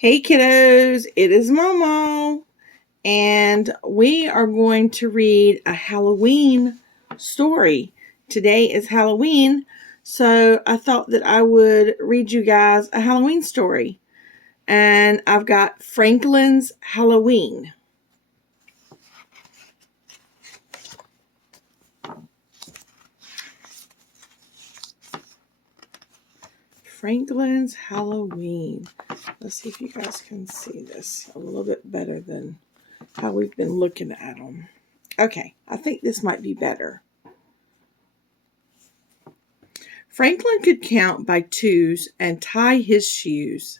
Hey kiddos, it is Momo, and we are going to read a Halloween story. Today is Halloween, so I thought that I would read you guys a Halloween story. And I've got Franklin's Halloween. Franklin's Halloween. Let's see if you guys can see this a little bit better than how we've been looking at them. Okay, I think this might be better. Franklin could count by twos and tie his shoes.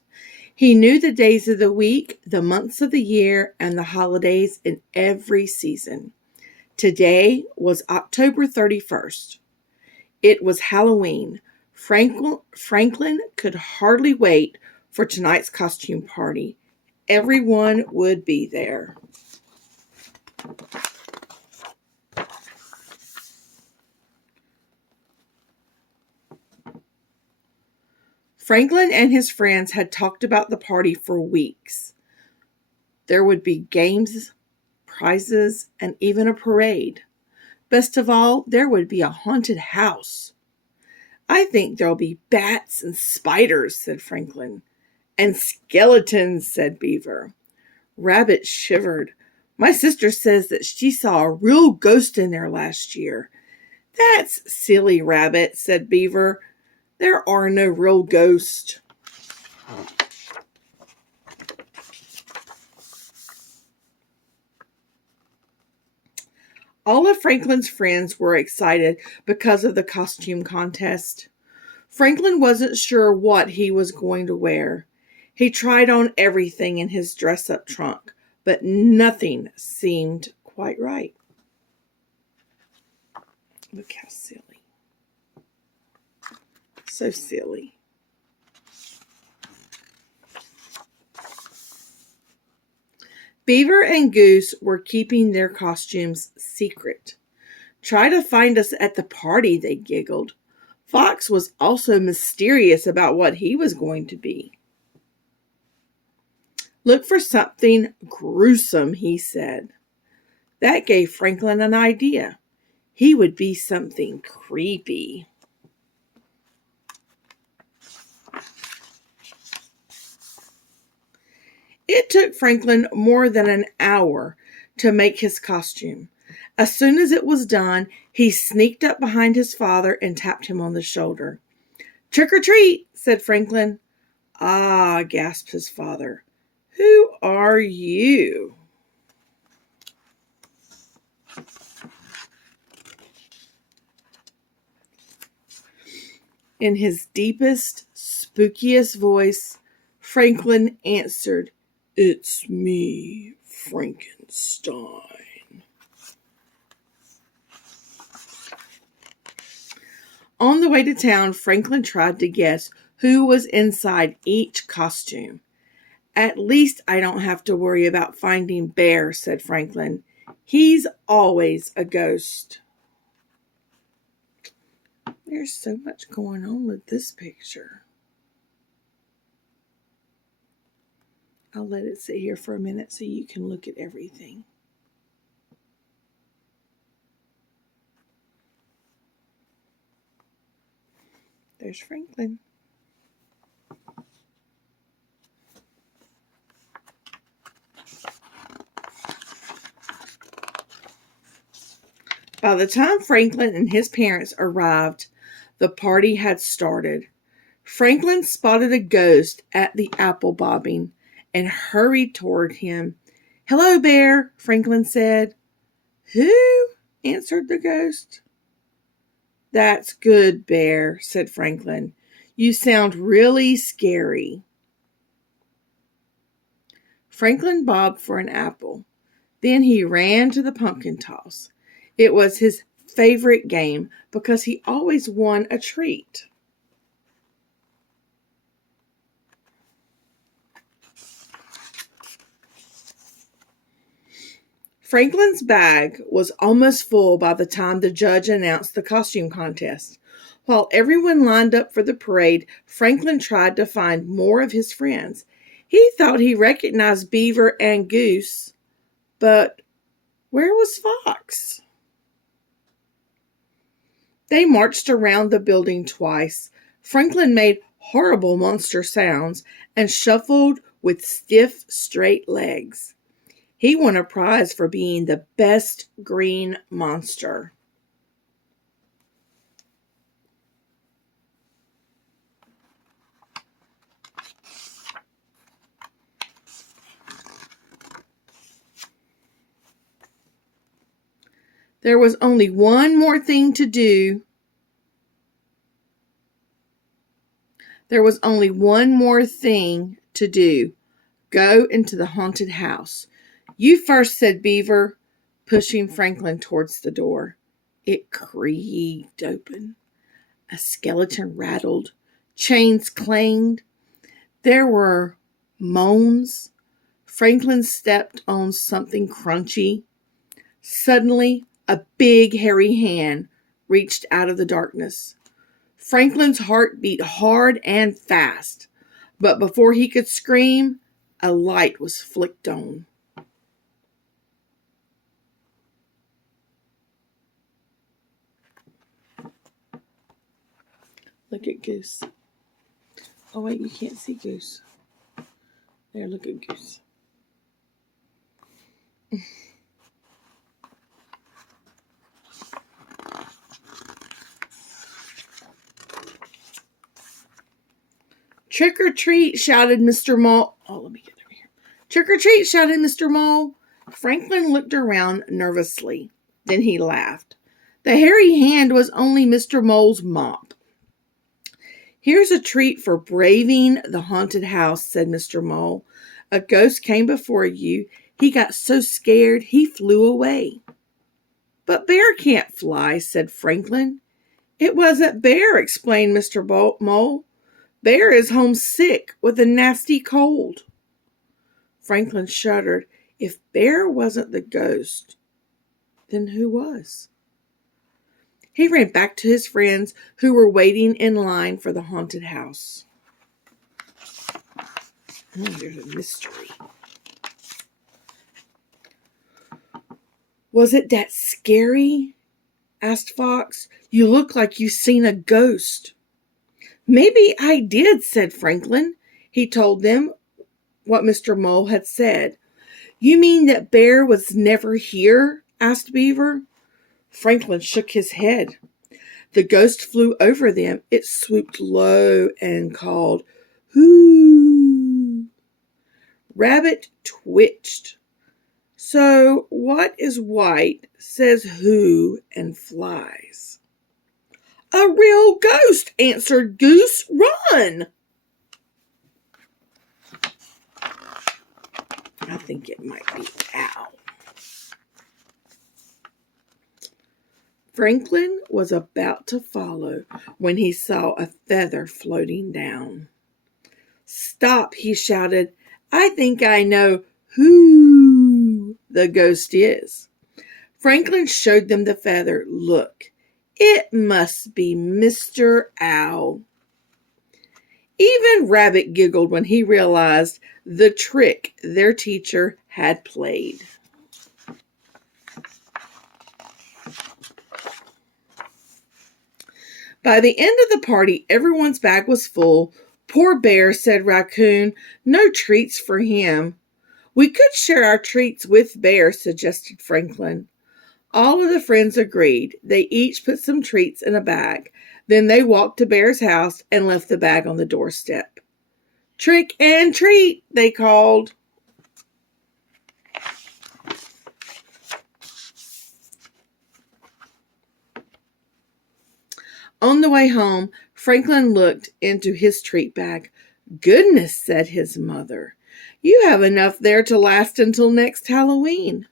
He knew the days of the week, the months of the year, and the holidays in every season. Today was October 31st. It was Halloween. Franklin could hardly wait for tonight's costume party. Everyone would be there. Franklin and his friends had talked about the party for weeks. There would be games, prizes, and even a parade. Best of all, there would be a haunted house. I think there'll be bats and spiders, said Franklin. And skeletons, said Beaver. Rabbit shivered. My sister says that she saw a real ghost in there last year. That's silly, Rabbit, said Beaver. There are no real ghosts. All of Franklin's friends were excited because of the costume contest. Franklin wasn't sure what he was going to wear. He tried on everything in his dress-up trunk, but nothing seemed quite right. Look how silly. So silly. Beaver and Goose were keeping their costumes secret. Try to find us at the party, they giggled. Fox was also mysterious about what he was going to be. Look for something gruesome, he said. That gave Franklin an idea. He would be something creepy. It took Franklin more than an hour to make his costume. As soon as it was done, he sneaked up behind his father and tapped him on the shoulder. Trick or treat, said Franklin. Ah, gasped his father. Who are you? In his deepest, spookiest voice, Franklin answered, It's me, Frankenstein. On the way to town, Franklin tried to guess who was inside each costume. At least I don't have to worry about finding Bear, said Franklin. He's always a ghost. There's so much going on with this picture. I'll let it sit here for a minute so you can look at everything. There's Franklin. By the time Franklin and his parents arrived, the party had started. Franklin spotted a ghost at the apple bobbing and hurried toward him. Hello, Bear, Franklin said. Who? Answered the ghost. That's good, Bear, said Franklin. You sound really scary. Franklin bobbed for an apple. Then he ran to the pumpkin toss. It was his favorite game because he always won a treat. Franklin's bag was almost full by the time the judge announced the costume contest. While everyone lined up for the parade, Franklin tried to find more of his friends. He thought he recognized Beaver and Goose, but where was Fox? They marched around the building twice. Franklin made horrible monster sounds and shuffled with stiff, straight legs. He won a prize for being the best green monster. There was only one more thing to do. Go into the haunted house. You first, said Beaver, pushing Franklin towards the door. It creaked open. A skeleton rattled. Chains clanged. There were moans. Franklin stepped on something crunchy. Suddenly, a big, hairy hand reached out of the darkness. Franklin's heart beat hard and fast, but before he could scream, a light was flicked on. Look at Goose. Oh, wait, you can't see Goose. There, look at Goose. Trick or treat, shouted Mr. Mole. Oh, let me get over here. Trick or treat, shouted Mr. Mole. Franklin looked around nervously. Then he laughed. The hairy hand was only Mr. Mole's mop. Here's a treat for braving the haunted house, said Mr. Mole. A ghost came before you. He got so scared he flew away. But Bear can't fly, said Franklin. It wasn't Bear, explained Mr. Mole. Bear is homesick with a nasty cold. Franklin shuddered. If Bear wasn't the ghost, then who was? He ran back to his friends who were waiting in line for the haunted house. Oh, there's a mystery. Was it that scary? Asked Fox. You look like you've seen a ghost. Maybe I did, said Franklin. He told them what Mr. Mole had said. You mean that Bear was never here? Asked Beaver. Franklin shook his head. The ghost flew over them. It swooped low and called, "Hoo!" Rabbit twitched. So what is white, says who, and flies? A real ghost, answered Goose. Run! I think it might be Owl. Franklin was about to follow when he saw a feather floating down. Stop, he shouted. I think I know who the ghost is. Franklin showed them the feather. Look, it must be Mr. Owl. Even Rabbit giggled when he realized the trick their teacher had played. By the end of the party, everyone's bag was full. Poor Bear, said Raccoon. No treats for him. We could share our treats with Bear, suggested Franklin. All of the friends agreed. They each put some treats in a bag. Then they walked to Bear's house and left the bag on the doorstep. Trick and treat, they called. On the way home, Franklin looked into his treat bag. Goodness, said his mother. You have enough there to last until next Halloween.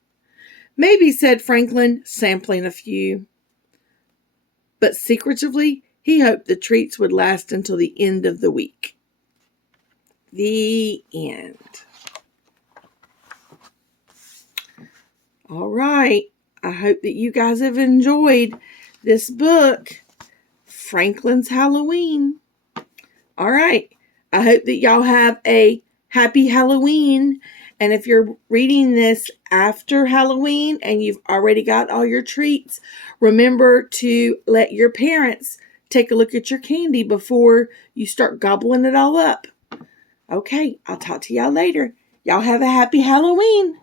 Maybe, said Franklin, sampling a few. But secretively, he hoped the treats would last until the end of the week. The end. All right. I hope that you guys have enjoyed this book, Franklin's Halloween. All right. I hope that y'all have a Happy Halloween. And if you're reading this after Halloween and you've already got all your treats, remember to let your parents take a look at your candy before you start gobbling it all up. Okay, I'll talk to y'all later. Y'all have a happy Halloween.